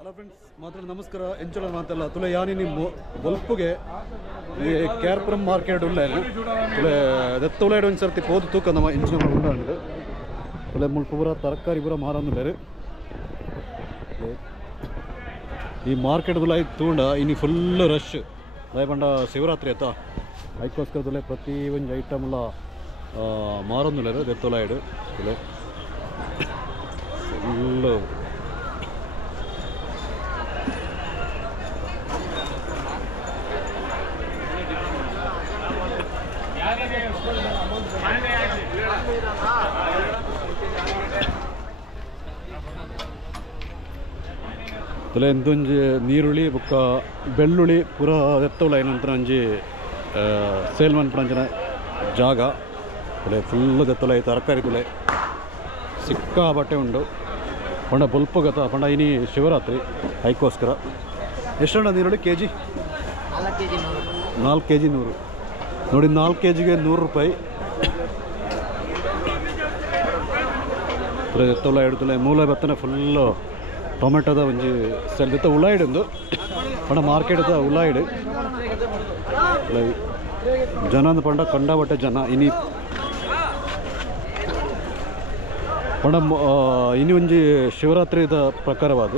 Hello friends, ಮಾತ್ರ ನಮಸ್ಕಾರ. ಎಂಚಲ ಮಾತಲ್ಲ ತುಲೆ ಯಾನಿ ನಿಮ್ಮ ಬಲ್ಪುಗೆ ಈ ಕ್ಯಾರ್ಪುರಂ ಮಾರ್ಕೆಟ್ ಉಳ್ಳೇನು ತುಲೆ ದೆತ್ತುಳೇಡು ಒಂದು ಸರ್ತಿ ಪೋದು ತೂಕ ನಮ್ಮ ಇಂಚಿನ ಉಂಡು ತುಲೆ ಮುಲ್ಪ ಪೂರ ತರಕಾರಿ ಪೂರ ಮಾರಂದುಳ್ಳೇರು. ಈ ಮಾರ್ಕೆಟ್ ತುಲ ತೂಂಡ ಇನ್ನು ಫುಲ್ ರಶ್ ದಯಪಂಡ ಶಿವರಾತ್ರಿ ಆಯ್ತಾ ಅದಕ್ಕೋಸ್ಕರ ತುಲೆ ಪ್ರತಿ ಒಂದು ಐಟಮ್ ಎಲ್ಲ ಮಾರಂದುಳ್ಳೇರು ದೆತ್ತುಳೇಡು ತುಲೆ ಫುಲ್ಲು ತುಲೆ ಎಂದೊಂಜಿ ನೀರುಳ್ಳಿ ಬೊಕ್ಕ ಬೆಳ್ಳುಳ್ಳಿ ಪೂರ ಎತ್ತವಲ್ಲ ಏನಂತ ಒಂಜಿ ಸೇಲ್ ಮನ್ಪುನಂಚಿನ ಜಾಗ ತುಲೆ ಫುಲ್ಲು ದೆತ್ತಲ ತರಕಾರಿ ತುಲೆ ಸಿಕ್ಕಾ ಬಟ್ಟೆ ಉಂಡು ಪಂಡ ಬೊಲ್ಪ ಗತ ಪಂಡ ಇನಿ ಶಿವರಾತ್ರಿ ಅದಕ್ಕೋಸ್ಕರ. ಎಷ್ಟುಂಡ ನೀರುಳ್ಳಿ ಕೆ ಜಿ? 4 kg 100 ನೋಡಿ. 4 kgಗೆ 100 ರೂಪಾಯಿ. ಎತ್ತವಲ್ಲ ಹಿಡಿದುಲೆ ಮೂಲ ಬತ್ತನೆ ಫುಲ್ಲು ಟೊಮೆಟೊದ ಒಂಜಿ ಸೆಲ್ ಬಿತ್ತ ಉಳ್ಳಾಯಿಡು ಒಂದು ಪಂಡ ಮಾರ್ಕೆಟ್ ಉಳ್ಳಾಯಿಡು ಜನ ಅಂದು ಪಂಡ ಕಂಡಬಟ್ಟೆ ಜನ ಇನಿ ಪಂಡ ಇನಿ ಒಂಜಿ ಶಿವರಾತ್ರಿದ ಪ್ರಕಾರವಾದ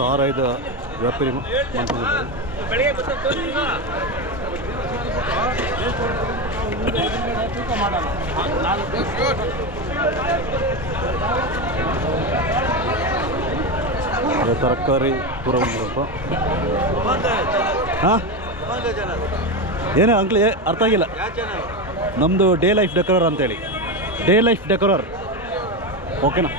ತಾರೈದ ವ್ಯಾಪಾರಿ ತರಕಾರಿ ಪೂರ ಉಂಟಪ್ಪ. ಹಾಂ ಏನೇ ಅಂಕ್ಲಿ ಅರ್ಥ ಆಗಿಲ್ಲ. ನಮ್ಮದು ಡೇ ಲೈಫ್ ಡೆಕೋರರ್ ಅಂತೇಳಿ. ಡೇ ಲೈಫ್ ಡೆಕೋರರ್ ಓಕೆನಾ?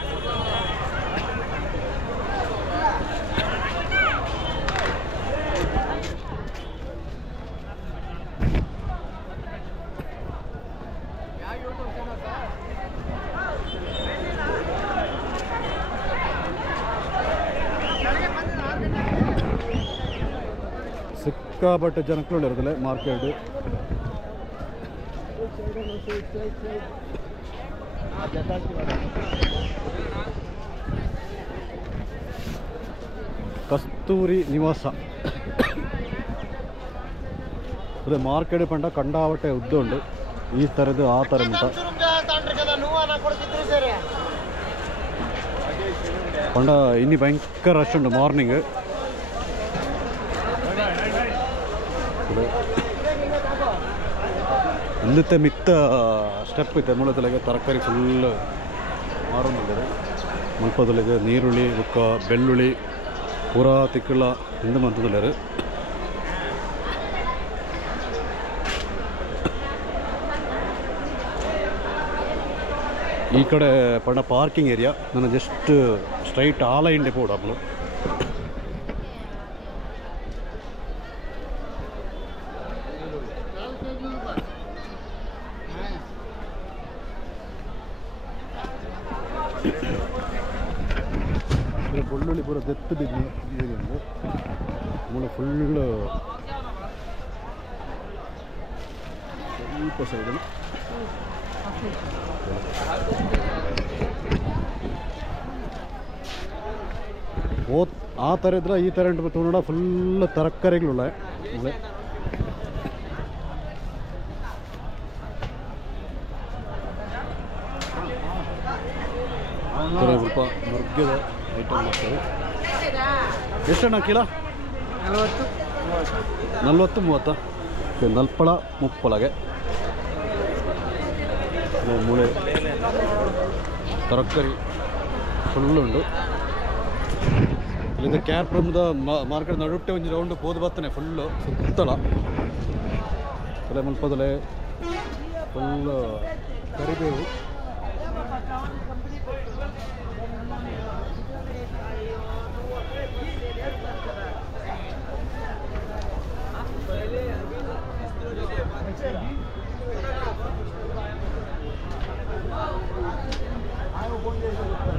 ಸಿಕ್ಕಾಪಟ್ಟೆ ಜನಗಳು ಇರೋದಿಲ್ಲ ಮಾರ್ಕೆಟ್. ಕಸ್ತೂರಿ ನಿವಾಸ ಅದೇ ಮಾರ್ಕೆಟ್ ಪಂಡ ಕಂಡಾವಟ್ಟೆ ಉದ್ದ ಉಂಡು. ಈ ಥರದ್ದು ಆ ಥರ ಉಂಟ ಪಂಡ ಇನ್ನಿ ಭಯಂಕರ ರಶ್ ಉಂಟು ಮಾರ್ನಿಂಗ್. ಇಂದത്തെ ಮಿತ್ತ ಸ್ಟೆಪ್ ಐತೆ ಮೂಲದಲ್ಲಿಗೆ ತರಕಾರಿ ಫುಲ್ ಮಾರೋದಿದೆ. ಮುಲ್ಪದಲ್ಲಿಗೆ ನೀರುಳ್ಳಿ ಬುಕ್ಕ ಬೆಳ್ಳುಳ್ಳಿ ಪೂರಾ ತಿಕ್ಕಳ ಹಿಂದೆ ಮಂತದಲ್ಲರು. ಈ ಕಡೆ ಪಂಡ ಪಾರ್ಕಿಂಗ್ ಏರಿಯಾ. ನಾನು ಜಸ್ಟ್ ಸ್ಟ್ರೈಟ್ ಆಲ ಇಂಡೆ ಪೋಡು ಅಪ್ಪಲು ಬೆಳ್ಳುಳ್ಳಿ ಪೂರ ದೆತ್ತು ಬಿದ್ದು ಏರಿಯಂದು ಮೂಲ ಫುಲ್ಲು ಸ್ವಲ್ಪ ಸೈಡು ಆ ಥರ ಇದ್ರೆ ಈ ಥರ ಉಂಟು ನೋಡ ಫುಲ್ ತರಕಾರಿಗಳುಳ್ಳ ಸ್ವಲ್ಪ ಮರ್ಗದ ಐಟಮ್ ಮಾಡ್ತಾರೆ. ಎಷ್ಟಣ್ಣ ಕಿಲೋ? 40-30 ನಲ್ಪಳ ಮುಪ್ಪಳಗೆ ಮೂಳೆ ತರಕಾರಿ ಫುಲ್ಲುಂಡು. ಇಲ್ಲಿಂದ ಕ್ಯಾರ್ಪುರಮ್ದ ಮಾರ್ಕೆಟ್ ನಡುಟ್ಟೆ ಒಂದು ರೌಂಡ್ ಹೋದು ಬರ್ತಾನೆ ಫುಲ್ಲು ಸುತ್ತಲ ತಲೆ ಮುಲ್ಪದಲೆ ಫುಲ್ಲು ಕರಿಬೇವು.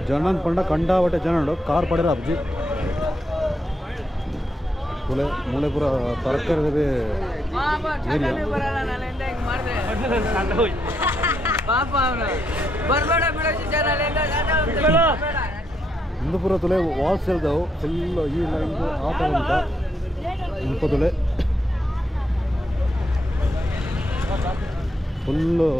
ಜನ ಪಂಡ ಕಂಡಾವಟ್ಟೆ ಜನ ಉಂಡು ಕಾರ್ ಪಡೆರ ಅಬ್ಜಿ ಮೂಲೆ ಮೂಲೆ ಪೂರ ತರಕಾರಿ ಏರಿಯಾ ಇಂದು ಪೂರ ತುಲೆ ವಾಲ್ಸ್ ಇರ್ತಾವೆ ಫುಲ್ ಈ ಲೈನ್ದು ಆಟ ಉಂಟ ಮುಪ್ಪ ತುಲೆ ಫುಲ್ಲು